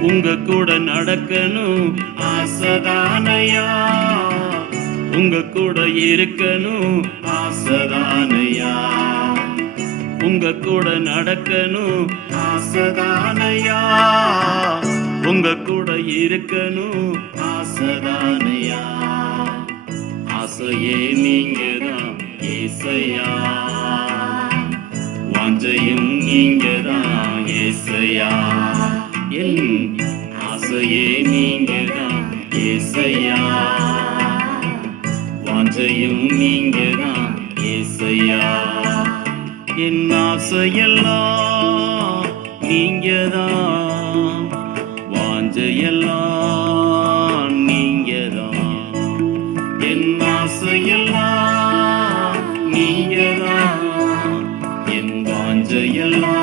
உங்க கூட நடக்கணும். ஆசதானையா? உங்க கூட இருக்கணும். ஆசதானையா? உங்க கூட நடக்கணும். ஆசதானையா? உங்க கூட இருக்கணும். ஆசதானையா? ஆசையே நீங்க தான் ஏசையா? வாஞ்சையும் நீங்கதான் ஏசையா? என் வாஞ்சையே நீங்க தான் ஏசையா. வாஞ்சையும் நீங்க தான் ஏசையா. என் ஆசையெல்லாம் நீங்க தான் வாஞ்சையெல்லாம் நீங்க என் ஆசையெல்லாம் நீங்க என் வாஞ்சையெல்லாம்